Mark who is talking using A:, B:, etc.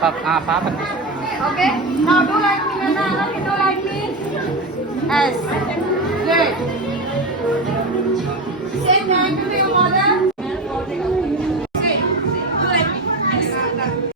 A: Pap Papa.
B: Okay. Now do like me, Nana. Now you do like me. Yes. Good. Say thank you to your mother.